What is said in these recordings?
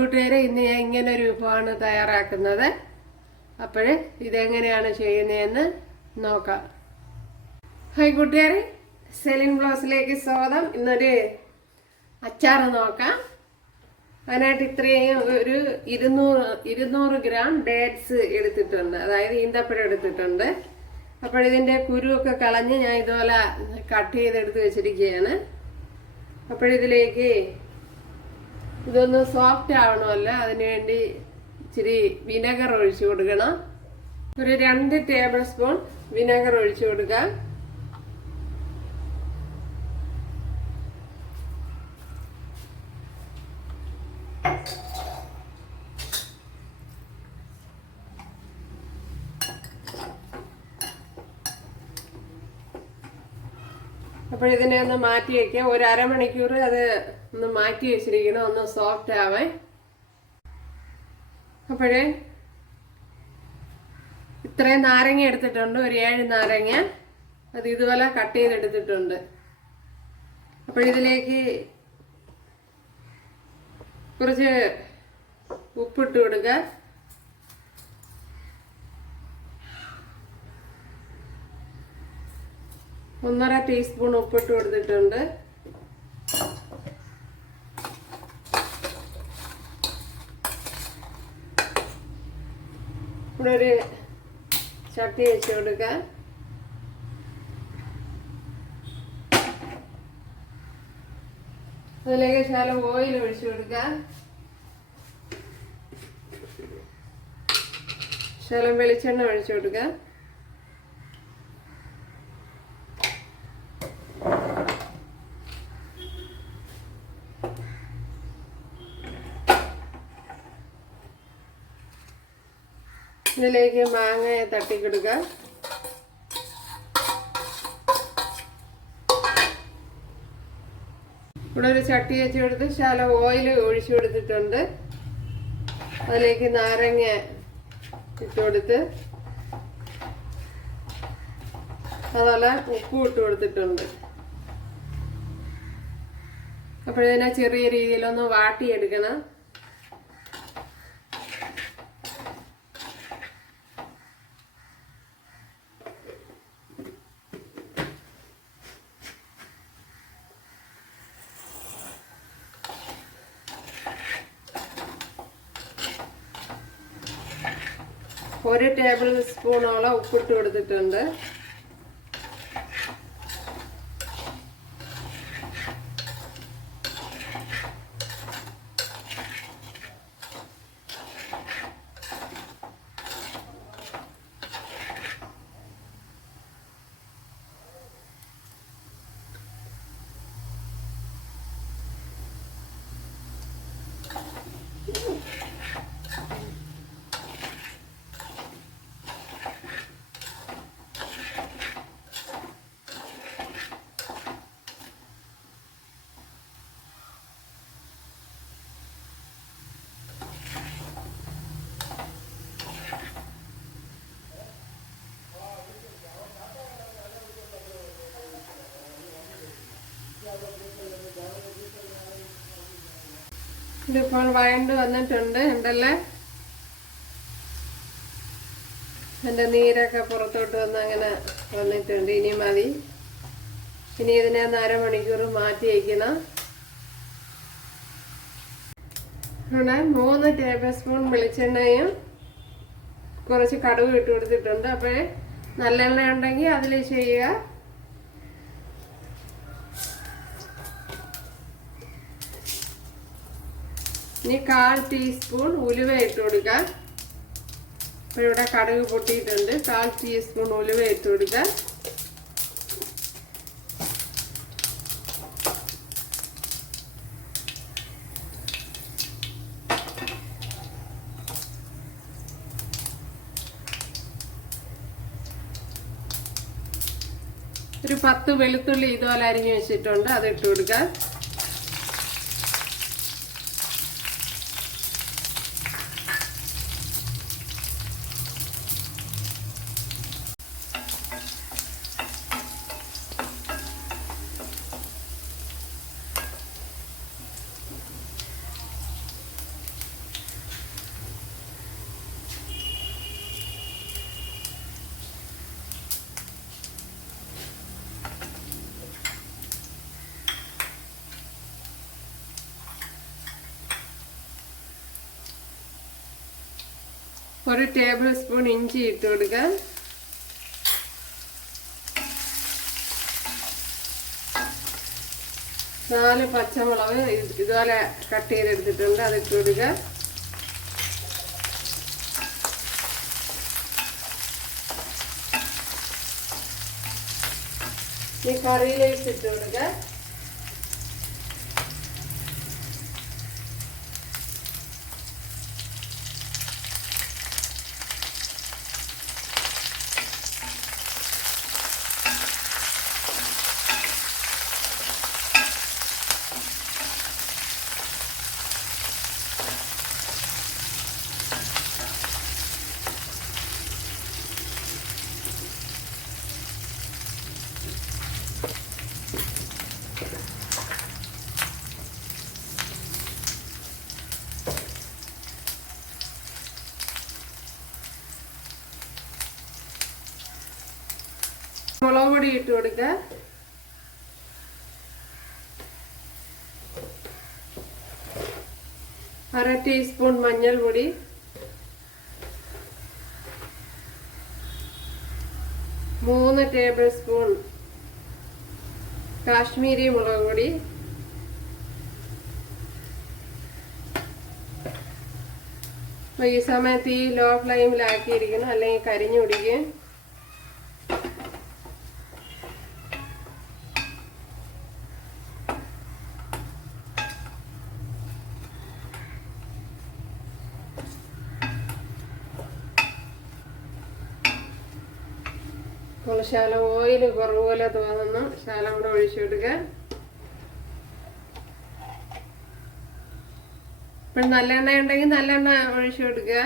കൂട്ടുകാരെ, ഇന്ന് ഞാൻ ഇങ്ങനെ ഒരു വിഭവമാണ് തയ്യാറാക്കുന്നത്. അപ്പോൾ ഇതെങ്ങനെയാണ് ചെയ്യുന്നതെന്ന് നോക്കാം. ഹായ് കൂട്ടുകാരെ, സെലിൻ ബ്ലോസിലേക്ക് സ്വാഗതം. ഇന്നൊരു അച്ചാർ നോക്കാം. അതിനായിട്ട് ഇത്രയും ഒരു 200 ഗ്രാം ഡേറ്റ്സ് എടുത്തിട്ടുണ്ട്, അതായത് ഈന്തപ്പഴം എടുത്തിട്ടുണ്ട്. അപ്പോൾ ഇതിൻ്റെ കുരുവൊക്കെ കളഞ്ഞ് ഞാൻ ഇതുപോലെ കട്ട് ചെയ്തെടുത്ത് വെച്ചിരിക്കുകയാണ്. അപ്പോഴിതിലേക്ക് ഇതൊന്ന് സോഫ്റ്റ് ആവണമല്ലോ, അതിനുവേണ്ടി ഇച്ചിരി വിനെഗർ ഒഴിച്ചു കൊടുക്കണം. ഒരു 2 ടേബിൾ സ്പൂൺ വിനെഗർ ഒഴിച്ചു കൊടുക്കാം. അപ്പോൾ ഇതിനെ ഒന്ന് മാറ്റി വയ്ക്കാം. ഒരു അരമണിക്കൂർ അത് ഒന്ന് മാറ്റി വെച്ചിരിക്കണം, ഒന്ന് സോഫ്റ്റ് ആവാൻ. അപ്പോഴേ ഇത്രയും നാരങ്ങ എടുത്തിട്ടുണ്ട്, ഒരു 7 നാരങ്ങ. അത് ഇതുപോലെ കട്ട് ചെയ്തെടുത്തിട്ടുണ്ട്. അപ്പോഴിതിലേക്ക് കുറച്ച് ഉപ്പിട്ട് കൊടുക്കുക. ഒന്നര ടീസ്പൂൺ ഉപ്പിട്ട് കൊടുത്തിട്ടുണ്ട്. ഇവിടെ ഒരു ചട്ടി വെച്ച് കൊടുക്കാം. അതിലേക്ക് ശകലം ഓയിൽ ഒഴിച്ചു കൊടുക്കാം. ശകലം വെളിച്ചെണ്ണ ഒഴിച്ചു കൊടുക്കാം. ഇതിലേക്ക് മാങ്ങയെ തട്ടിക്കൊടുക്കുക. ഇവിടെ ഒരു ചട്ടി വെച്ച് കൊടുത്ത് ശകലം ഓയിൽ ഒഴിച്ചു കൊടുത്തിട്ടുണ്ട്. അതിലേക്ക് നാരങ്ങ ഇട്ട് കൊടുത്ത് അതുപോലെ ഉപ്പും ഇട്ട് കൊടുത്തിട്ടുണ്ട്. അപ്പോഴതിനെ ചെറിയ രീതിയിലൊന്ന് വാട്ടിയെടുക്കണം. ഒരു ടേബിൾ സ്പൂണോളം ഉപ്പിട്ട് കൊടുത്തിട്ടുണ്ട്. ഇതിപ്പോൾ വഴണ്ട് വന്നിട്ടുണ്ട്. ഉണ്ടല്ലേ, എൻ്റെ നീരൊക്കെ പുറത്തോട്ട് വന്ന് അങ്ങനെ വന്നിട്ടുണ്ട്. ഇനി മതി. ഇനി ഇതിനെ 1/2 മണിക്കൂർ മാറ്റി വയ്ക്കണം. ഇവിടെ 3 ടേബിൾ സ്പൂൺ വെളിച്ചെണ്ണയും കുറച്ച് കടുക് ഇട്ട് കൊടുത്തിട്ടുണ്ട്. അപ്പോൾ നല്ലെണ്ണ ഉണ്ടെങ്കിൽ അതിൽ ചെയ്യുക. ഇനി 1/4 ടീസ്പൂൺ ഉലുവ ഇട്ട് കൊടുക്കാം. അപ്പോൾ ഇവിടെ കടുക് പൊട്ടിയിട്ടുണ്ട്. 1/4 ടീസ്പൂൺ ഉലുവ ഇട്ട് കൊടുക്കാം. ഒരു 10 വെളുത്തുള്ളി ഇതുപോലെ അരിഞ്ഞു വെച്ചിട്ടുണ്ട്, അത് ഇട്ട് കൊടുക്കാം. 1 ടേബിൾ സ്പൂൺ ഇഞ്ചി ഇട്ട് കൊടുക്കാം. നാല് പച്ചമുളക് ഇതുപോലെ കട്ട് ചെയ്തെടുത്തിട്ടുണ്ട്, അതിട്ട് കൊടുക്കുക. ഈ കറിയിലേക്ക് ഇട്ട് കൊടുക്കുക. മുളക് പൊടി ഇട്ട് കൊടുക്കുക. അര ടീസ്പൂൺ മഞ്ഞൾപ്പൊടി, 3 ടേബിൾ സ്പൂൺ കാശ്മീരി മുളക് പൊടി, ഈ സമയത്ത് ഈ ലോ ഫ്ലെയിമിലാക്കിയിരിക്കണം, അല്ലെങ്കിൽ കരിഞ്ഞു പിടിക്കും. ശകലം ഓയിൽ കുറവുപോലെ തോന്നുന്നു, ശകലം കൂടെ ഒഴിച്ചു കൊടുക്കുക. ഇപ്പം നല്ലെണ്ണ ഉണ്ടെങ്കിൽ നല്ലെണ്ണ ഒഴിച്ചു കൊടുക്കുക.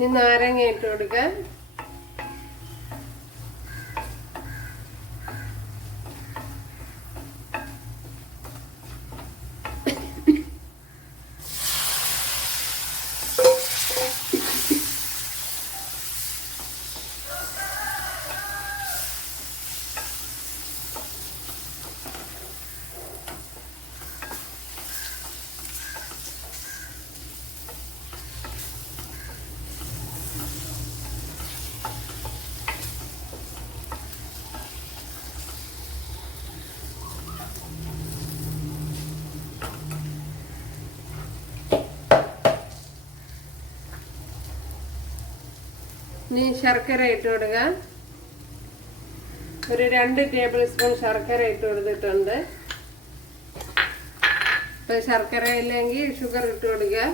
ഇനി നാരങ്ങ ഇട്ട് കൊടുക്കുക. ഇനി ശർക്കര ഇട്ട് കൊടുക്കുക. ഒരു 2 ടേബിൾ സ്പൂൺ ശർക്കര ഇട്ട് കൊടുത്തിട്ടുണ്ട്. ഇപ്പം ശർക്കര ഇല്ലെങ്കിൽ ഷുഗർ ഇട്ട് കൊടുക്കുക.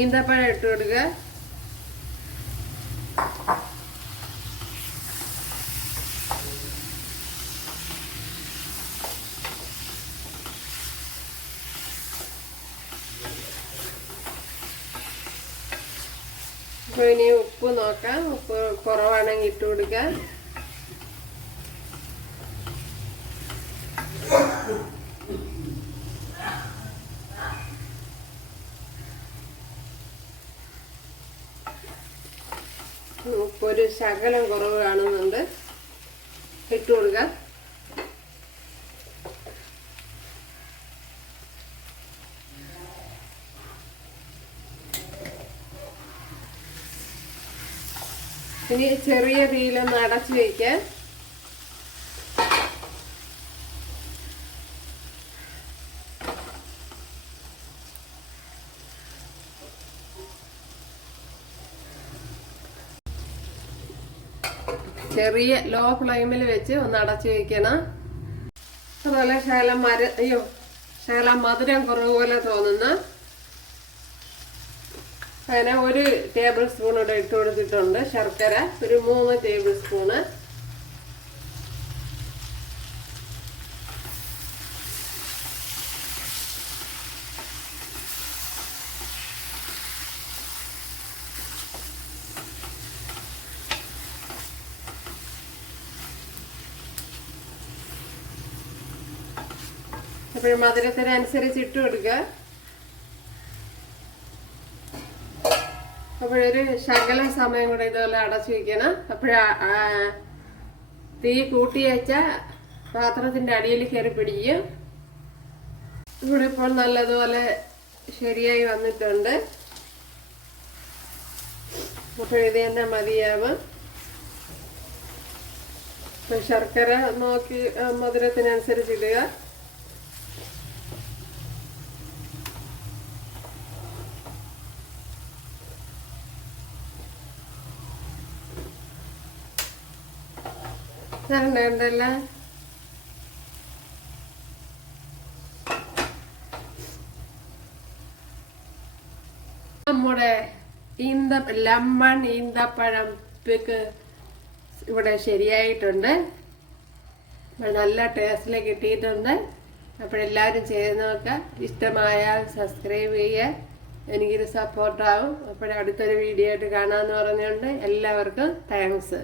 ഈന്തപ്പഴം ഇട്ട് കൊടുക്കുക. അപ്പോൾ ഇനി ഉപ്പ് നോക്കാം. ഉപ്പ് കുറവാണെങ്കിൽ ഇട്ട് കൊടുക്കാം. ഉപ്പൊരു ശകലം കുറവ് കാണുന്നുണ്ട്, ഇട്ട് കൊടുക്കാം. ഇനി ചെറിയ തീയിലൊന്ന് അടച്ചു വയ്ക്കാം. ചെറിയ ലോ ഫ്ലെയിമിൽ വെച്ച് ഒന്ന് അടച്ചു വയ്ക്കണം. അതുപോലെ ശകലം മധുരം കുറവ് പോലെ തോന്നുന്ന അങ്ങനെ 1 ടേബിൾ സ്പൂൺ ഇവിടെ ഇട്ട് കൊടുത്തിട്ടുണ്ട്. ശർക്കര ഒരു 3 ടേബിൾ സ്പൂണ്. അപ്പോൾ മധുരത്തിനനുസരിച്ച് ഇട്ട് കൊടുക്കുക. അപ്പോഴൊരു ശകല സമയം കൂടെ ഇതുപോലെ അടച്ചു വയ്ക്കണം. തീ കൂട്ടി വെച്ചാൽ പാത്രത്തിൻ്റെ അടിയിൽ കയറി പിടിക്കും. ഇവിടെ ഇപ്പോൾ നല്ലതുപോലെ ശരിയായി വന്നിട്ടുണ്ട്. അപ്പോൾ ഇത് തന്നെ മതിയാവും. ശർക്കര നോക്കി മധുരത്തിനനുസരിച്ച് ഇടുക. ഉണ്ടല്ല നമ്മുടെ ലെമൺ ഈന്തപ്പഴം പിക്ക് ഇവിടെ ശരിയായിട്ടുണ്ട്. നല്ല ടേസ്റ്റിൽ കിട്ടിയിട്ടുണ്ട്. അപ്പോഴെല്ലാവരും ചെയ്ത് നോക്കുക. ഇഷ്ടമായാൽ സബ്സ്ക്രൈബ് ചെയ്യുക. എനിക്കൊരു സപ്പോർട്ടാവും. അപ്പോഴടുത്തൊരു വീഡിയോ ആയിട്ട് കാണാമെന്ന് പറഞ്ഞുകൊണ്ട് എല്ലാവർക്കും താങ്ക്സ്.